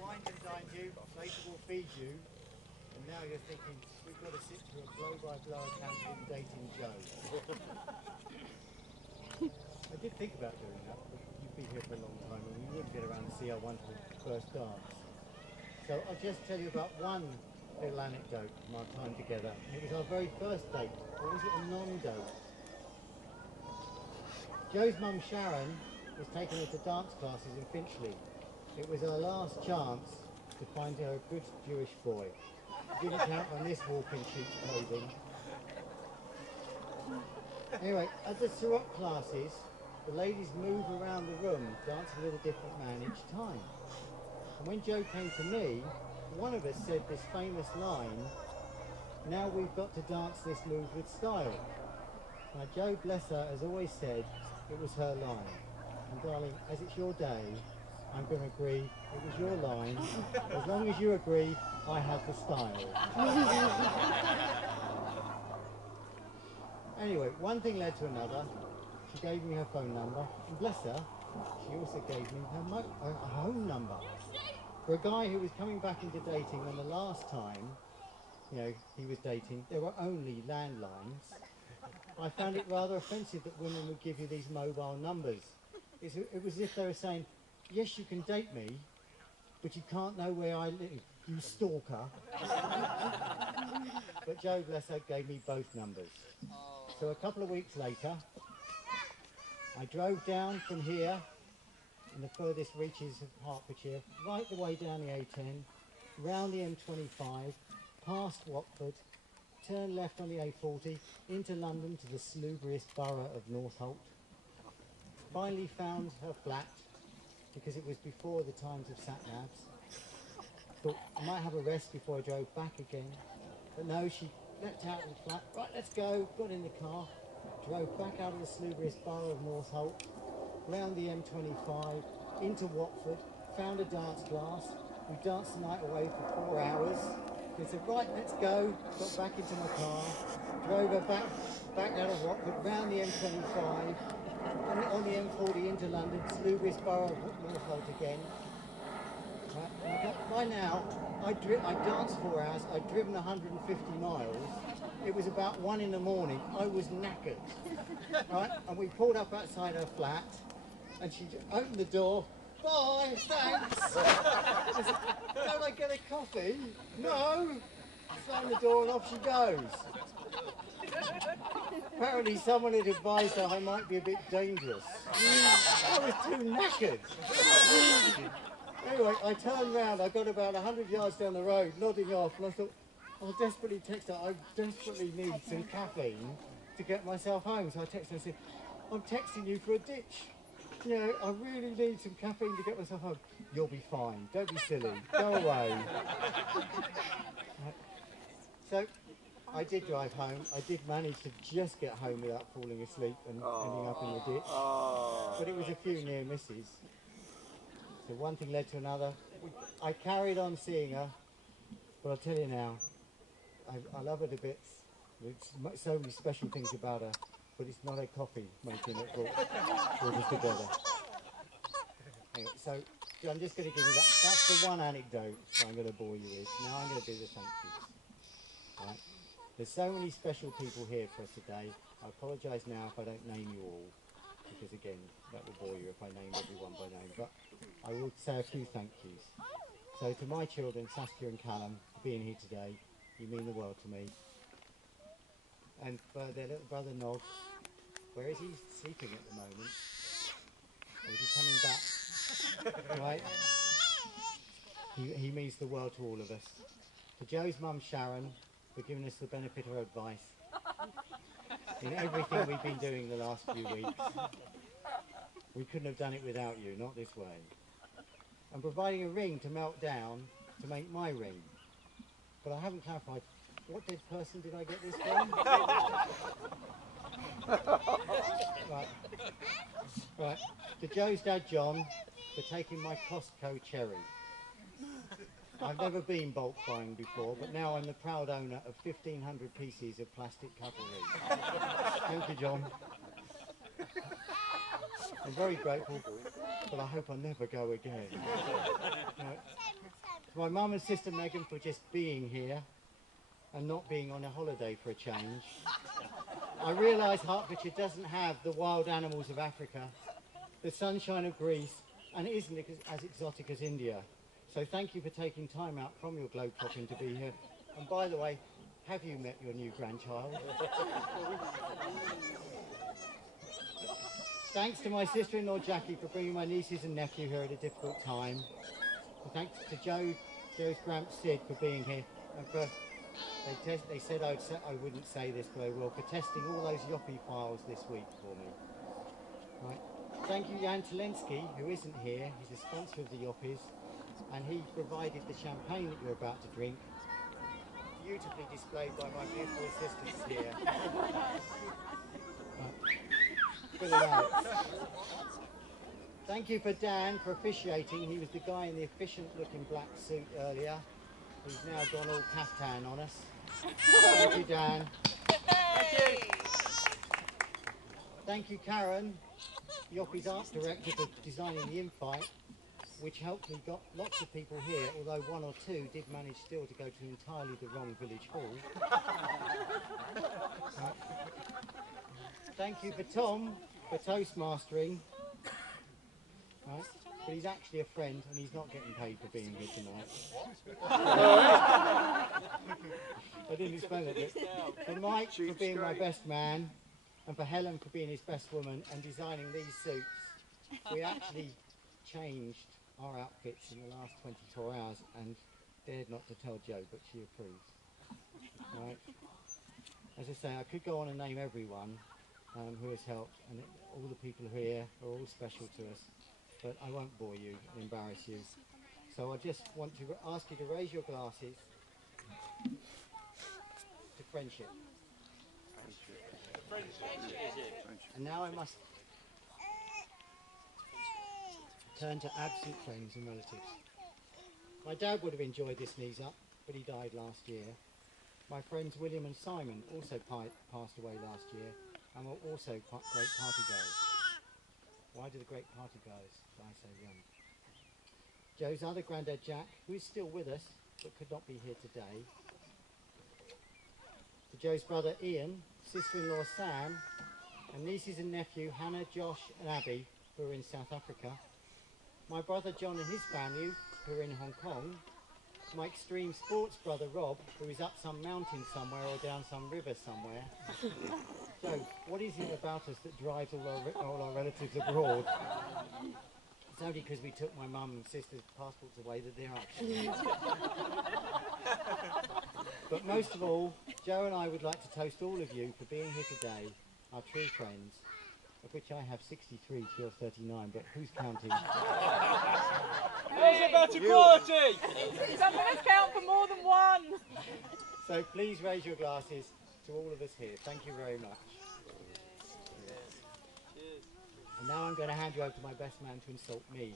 Wine designed you, later will feed you, and now you're thinking, we've got to sit through a blow-by-blow account of him dating Joe. I did think about doing that, but you've been here for a long time and we wouldn't get around to see our wonderful first dance. So I'll just tell you about one little anecdote from our time together. It was our very first date, or was it a non-date? Joe's mum Sharon was taking her to dance classes in Finchley. It was her last chance to find her a good Jewish boy. Didn't count on this walking sheep's clothing. Anyway, at the Sarot classes, the ladies move around the room, dancing with a different man each time. And when Joe came to me, one of us said this famous line, "Now we've got to dance this move with style." Now Joe, bless her, has always said it was her line. And darling, as it's your day, I'm going to agree it was your line. As long as you agree, I have the style. Anyway, one thing led to another. She gave me her phone number, and bless her, she also gave me her home number. For a guy who was coming back into dating when the last time, he was dating, there were only landlines. I found it rather offensive that women would give you these mobile numbers. It was as if they were saying, yes, you can date me, but you can't know where I live, you stalker. But Joe, bless her, gave me both numbers. So a couple of weeks later, I drove down from here, in the furthest reaches of Hertfordshire, right the way down the A10, round the M25, past Watford, turned left on the A40, into London to the salubrious borough of Northolt. Finally found her flat, because it was before the times of sat-navs. Thought I might have a rest before I drove back again. But no, she leapt out of the flat. Right, let's go. Got in the car, drove back out of the salubrious borough of Northolt, round the M25, into Watford, found a dance class. We danced the night away for 4 hours. They said, right, let's go. Got back into my car, drove her back out of Watford, round the M25, on the M40 into London, salubrious borough of Northolt again. Right, by now, I danced 4 hours, I'd driven 150 miles. It was about 1 in the morning. I was knackered. Right, and we pulled up outside her flat, and she opened the door. Bye, thanks. I said, don't I get a coffee? No. Slammed the door and off she goes. Apparently someone had advised her I might be a bit dangerous. I was too knackered. Anyway, I turned round, I got about 100 yards down the road, nodding off, and I thought, I'll desperately text her, I desperately need some caffeine to get myself home. So I texted her and said, I'm texting you for a ditch. I really need some caffeine to get myself home. You'll be fine, don't be silly, go away. So, I did drive home. I did manage to just get home without falling asleep and ending up in the ditch. But it was a few near misses. So one thing led to another. I carried on seeing her, but I'll tell you now, I love her to bits. There's so many special things about her, but it's not her coffee making that brought us together. Anyway, so I'm just going to give you that. That's the one anecdote that I'm going to bore you with. Now I'm going to do the thank yous. Right? There's so many special people here for us today. I apologise now if I don't name you all, because again, that will bore you if I name everyone by name. But I will say a few thank yous. So to my children, Saskia and Callum, for being here today, you mean the world to me. And for their little brother Nog, where is he? Sleeping at the moment. Or is he coming back? Right? He means the world to all of us. To Joe's mum Sharon, for giving us the benefit of her advice in everything we've been doing the last few weeks. We couldn't have done it without you, not this way. And providing a ring to melt down to make my ring. But I haven't clarified, what dead person did I get this from? Right. To Joe's dad John, for taking my Costco cherry. I've never been bulk buying before, but now I'm the proud owner of 1,500 pieces of plastic cutlery. Thank you, John. I'm very grateful, but I hope I never go again. Right. To my mum and sister Megan for just being here and not being on a holiday for a change. I realise Hertfordshire doesn't have the wild animals of Africa, the sunshine of Greece, and it isn't as exotic as India. So thank you for taking time out from your globe-trotting to be here. And by the way, have you met your new grandchild? Thanks to my sister-in-law Jackie for bringing my nieces and nephew here at a difficult time. And thanks to Joe's gramp Sid for being here and for they said I wouldn't say this, but I will, for testing all those Yoppie files this week for me. Right. Thank you, Jan Telensky, who isn't here. He's a sponsor of the Yoppies, and he provided the champagne that you're about to drink, beautifully displayed by my beautiful assistants here. Thank you for Dan for officiating. He was the guy in the efficient-looking black suit earlier, who's now gone all caftan on us. Thank you, Dan. Thank you. Thank you, Karen, Yoppie's art director, for designing the infight, which helped me got lots of people here, although one or two did manage still to go to entirely the wrong village hall. Thank you for Tom for toastmastering. Right. But he's actually a friend and he's not getting paid for being here tonight. I didn't explain it. For Mike for being my best man, and for Helen for being his best woman and designing these suits. We actually changed our outfits in the last 24 hours and dared not to tell Jo, but she approves. Right. As I say, I could go on and name everyone who has helped, and all the people here are all special to us. But I won't bore you and embarrass you. So I just want to ask you to raise your glasses to friendship. And now I must turn to absent friends and relatives. My dad would have enjoyed this knees up, but he died last year. My friends William and Simon also passed away last year and were also great party goers. Why do the great party goers die so young? Joe's other granddad Jack, who is still with us but could not be here today. To Joe's brother Ian, sister-in-law Sam, and nieces and nephew Hannah, Josh and Abby, who are in South Africa. My brother John and his family, who are in Hong Kong. My extreme sports brother Rob, who is up some mountain somewhere or down some river somewhere. Joe, what is it about us that drives all our relatives abroad? It's only because we took my mum and sister's passports away that they're actually. But most of all, Joe and I would like to toast all of you for being here today, our true friends, of which I have 63 to your 39, but who's counting? Where's about equality? Some of us count for more than one. So please raise your glasses to all of us here. Thank you very much. And now I'm going to hand you over to my best man to insult me.